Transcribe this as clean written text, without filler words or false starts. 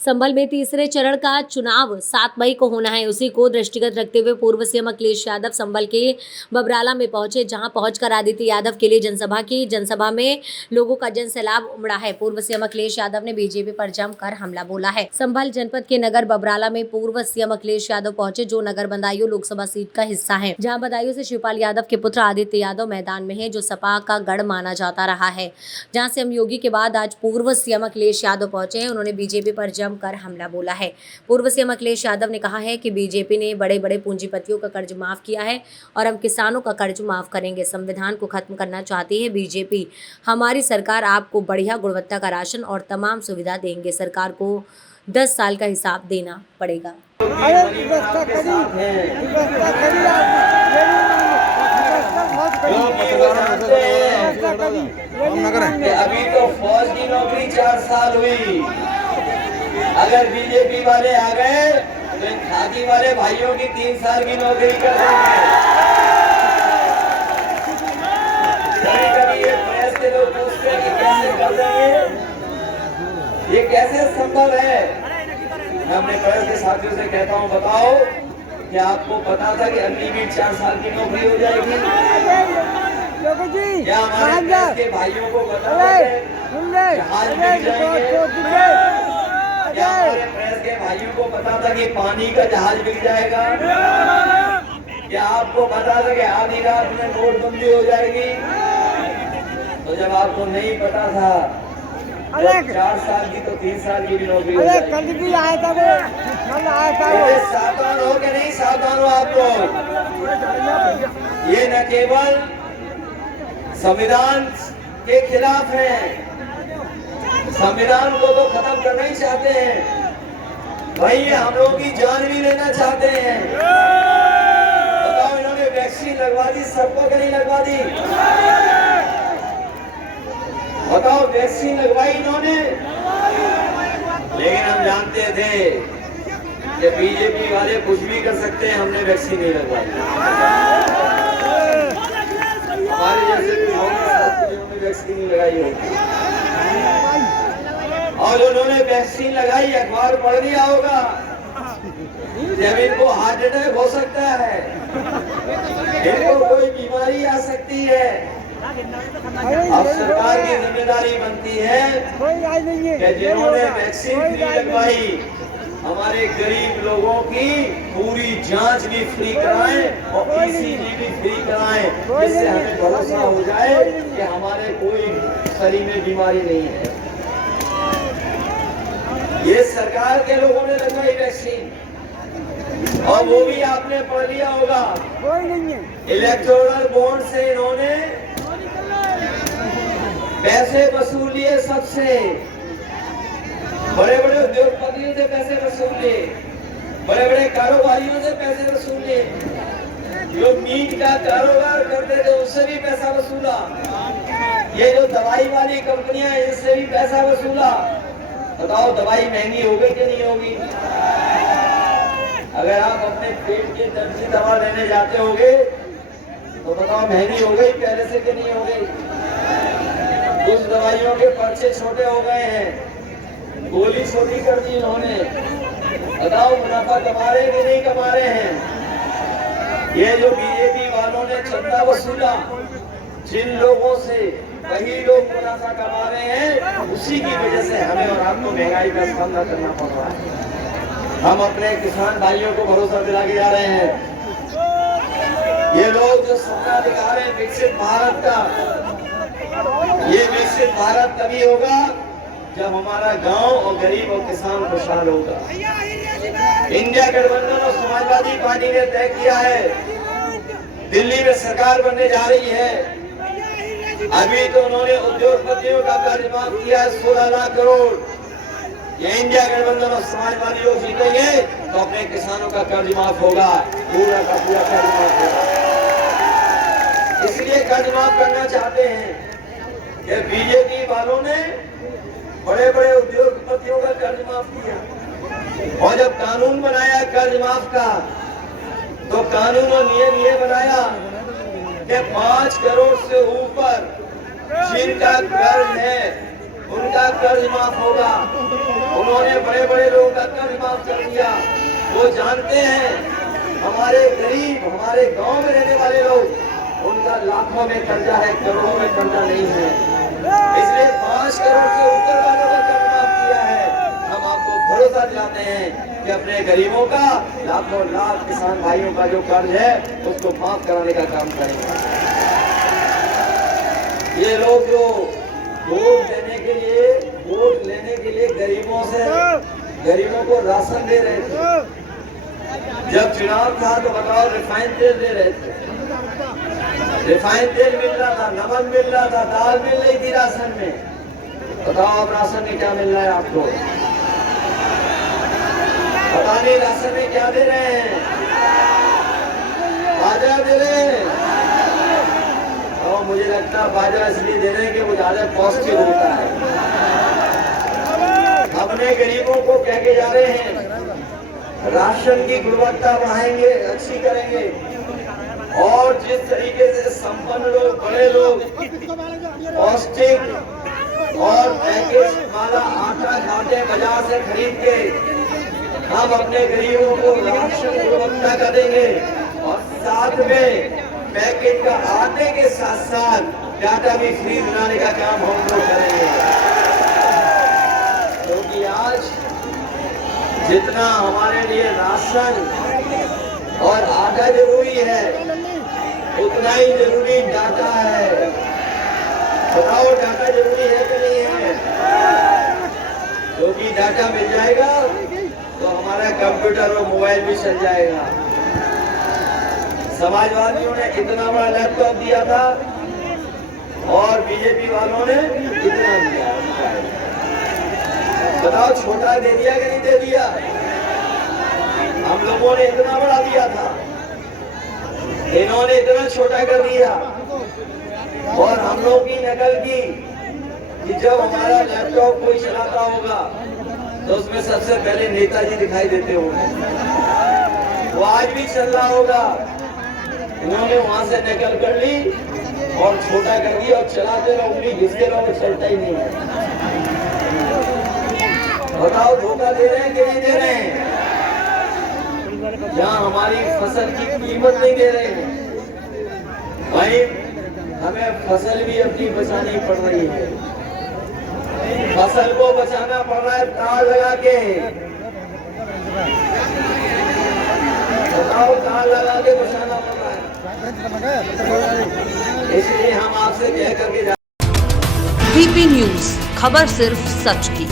संभल में तीसरे चरण का चुनाव 7 मई को होना है। उसी को दृष्टिगत रखते हुए पूर्व सीएम अखिलेश यादव संभल के बबराला में पहुंचे, जहां पहुंचकर आदित्य यादव के लिए जनसभा की। जनसभा में लोगों का जनसैलाब उमड़ा है। पूर्व सीएम अखिलेश यादव ने बीजेपी पर जमकर हमला बोला है। संभल जनपद के नगर बबराला में पूर्व सीएम अखिलेश यादव पहुंचे, जो नगर बदायूं लोकसभा सीट का हिस्सा है, जहाँ बदायूं से शिवपाल यादव के पुत्र आदित्य यादव मैदान में है, जो सपा का गढ़ माना जाता रहा है। जहाँ सीएम योगी के बाद आज पूर्व सीएम अखिलेश यादव पहुंचे हैं। उन्होंने बीजेपी पर कर हमला बोला है। पूर्व सीएम अखिलेश यादव ने कहा है कि बीजेपी ने बड़े बड़े पूंजीपतियों का कर्ज माफ किया है और हम किसानों का कर्ज माफ करेंगे। संविधान को खत्म करना चाहती है बीजेपी। हमारी सरकार आपको बढ़िया गुणवत्ता का राशन और तमाम सुविधा देंगे। सरकार को 10 साल का हिसाब देना पड़ेगा। अभी तो फौज की नौकरी 4 साल हुई। अगर बीजेपी वाले आ गए तो इन खाकी वाले भाइयों की 3 साल की नौकरी कर देंगे। कभी-कभी ये प्रेस के लोग पूछते हैं कि कैसे कर देंगे, ये कैसे संभव है। मैं अपने प्रेस के साथियों से कहता हूँ, बताओ कि आपको पता था कि अगली भी 4 साल की नौकरी हो जाएगी? क्या हमारे प्रेस के भाइयों को पता है जहाज मिल जाएंगे? क्या हमारे प्रेस के भाइयों को पता था कि पानी का जहाज बिक जाएगा? क्या आपको पता था कि आधी रात में नोटबंदी हो जाएगी? तो जब आपको नहीं पता था, 4 साल की तो 3 साल की भी नौकरी हो जाएगी। कल भी आया था वो, कल आया था वो। सावधान हो के नहीं सावधान हो आप लोग। ये न केवल संविधान के खिलाफ है, संविधान को तो खत्म करना ही चाहते हैं, भाई ये हम लोगों की जान भी लेना चाहते हैं। बताओ, इन्होंने वैक्सीन लगवा दी सबको कि नहीं लगवा दी? बताओ, वैक्सीन लगवाई इन्होंने, लेकिन हम जानते थे कि बीजेपी वाले कुछ भी कर सकते हैं, हमने वैक्सीन नहीं लगवाई। हमारे जैसे वैक्सीन नहीं लगाई होगी, और उन्होंने वैक्सीन लगाई, अखबार पढ़ लिया होगा, जब इनको हार्ट अटैक हो सकता है, इनको कोई बीमारी आ सकती है। अब सरकार की जिम्मेदारी बनती है कि जिन्होंने वैक्सीन फ्री लगवाई, हमारे गरीब लोगों की पूरी जांच भी फ्री कराएं और ईसीजी भी फ्री कराएं, जिससे हमें भरोसा हो जाए कि हमारे कोई शरीर में बीमारी नहीं है। ये सरकार के लोगों ने लगवाई वैक्सीन, और वो भी आपने पढ़ लिया होगा, इलेक्टोरल बॉन्ड से इन्होंने पैसे वसूल लिए, सबसे बड़े बड़े उद्योगपतियों से पैसे वसूल लिए, बड़े बड़े कारोबारियों से पैसे वसूल लिए, जो मीट का कारोबार करते थे उससे भी पैसा वसूला, ये जो दवाई वाली कंपनियां इससे भी पैसा वसूला। बताओ, दवाई महंगी हो गई कि नहीं होगी? अगर आप अपने पेट के दर्द की दवा लेने जाते होगे तो बताओ, महंगी हो गई पहले से कि नहीं हो गई? कुछ दवाइयों के पर्चे छोटे हो गए हैं, गोली छोटी कर दी इन्होंने। बताओ, मुनाफा कमा रहे कि नहीं कमा रहे हैं? ये जो बीजेपी वालों ने चंदा वसूला जिन लोगों से, वही लोग मुनाफा कमा रहे हैं, उसी की वजह से हमें और आपको महंगाई का सामना करना पड़ रहा है। हम अपने किसान भाइयों को भरोसा दिला के जा रहे हैं। ये लोग जो सपना दिखा रहे हैं विकसित भारत का, ये विकसित भारत तभी होगा जब हमारा गांव और गरीब और किसान खुशहाल होगा। इंडिया गठबंधन और समाजवादी पार्टी ने तय किया है, दिल्ली में सरकार बनने जा रही है। अभी तो उन्होंने उद्योगपतियों का कर्ज माफ किया है 16 लाख करोड़। ये इंडिया गठबंधन और समाजवादी लोग जीतेंगे तो अपने किसानों का कर्ज माफ होगा, पूरा का पूरा कर्ज माफ होगा। इसलिए कर्ज माफ करना चाहते हैं कि बीजेपी वालों ने बड़े बड़े उद्योगपतियों का कर्ज माफ किया, और जब कानून बनाया कर्ज माफ का, तो कानून और नियम ये बनाया कि 5 करोड़ से ऊपर जिनका कर्ज है उनका कर्ज माफ होगा। उन्होंने बड़े बड़े लोगों का कर्ज माफ कर दिया। वो जानते हैं हमारे गरीब, हमारे गांव में रहने वाले लोग, उनका लाखों में कर्जा है, करोड़ों में कर्जा नहीं है। इसलिए 5 करोड़ से ऊपर वालों का कर्ज माफ किया है। हम आपको भरोसा दिलाते हैं कि अपने गरीबों का, लाखों लाख किसान भाइयों का जो कर्ज है उसको माफ कराने का काम करेंगे। ये लोग जो वोट लेने के लिए गरीबों को राशन दे रहे थे, जब चुनाव था तो बताओ रिफाइंड तेल दे रहे थे, रिफाइंड तेल मिल रहा था, नमक मिल रहा था, दाल मिल रही थी राशन में। बताओ अब राशन में क्या मिल रहा है आपको? पता नहीं राशन में क्या दे रहे हैं, बाजरा दे रहे हैं। और मुझे लगता है बाजरा इसलिए दे रहे हैं कि वो ज्यादा पौष्टिक होता है। अपने गरीबों को कह के जा रहे हैं राशन की गुणवत्ता बढ़ाएंगे, अच्छी करेंगे, और जिस तरीके से संपन्न लोग, बड़े लोग पौष्टिक और पैकेज वाला आटा खाते हैं बाजार से खरीद के, हम अपने गरीबों को राशन गुणवत्ता का देंगे और साथ में पैकेट का आटे के साथ साथ डाटा भी फ्री बनाने का काम हम लोग करेंगे। क्योंकि आज जितना हमारे लिए राशन और आटा जरूरी है, उतना ही जरूरी डाटा है। बताओ डाटा जरूरी है कि नहीं है? क्योंकि डाटा मिल जाएगा तो हमारा कंप्यूटर और मोबाइल भी चल जाएगा। समाजवादियों ने कितना बड़ा लैपटॉप दिया था और बीजेपी वालों ने कितना दिया? बताओ छोटा दे दिया कि नहीं दे दिया? हम लोगों ने इतना बड़ा दिया था, इन्होंने इतना छोटा कर दिया। और हम लोग की नकल की कि जब हमारा लैपटॉप कोई चलाता होगा तो उसमें सबसे पहले नेताजी दिखाई देते होंगे। वो आज भी चल रहा होगा, उन्होंने वहां से नकल कर ली और छोटा कर दिया और चलाते रहो, उंगली घिसके रहो, चलता ही नहीं है। बताओ धोखा दे रहे हैं कि नहीं दे रहे हैं? जहाँ हमारी फसल की कीमत नहीं दे रहे हैं, भाई हमें फसल भी अपनी बचानी पड़ रही है। फसल को बचाना पड़ रहा है तार लगा के। बताओ तार लगा के बचाना पड़ रहा है। इसलिए हम आपसे कह करके वीपी न्यूज, खबर सिर्फ सच की।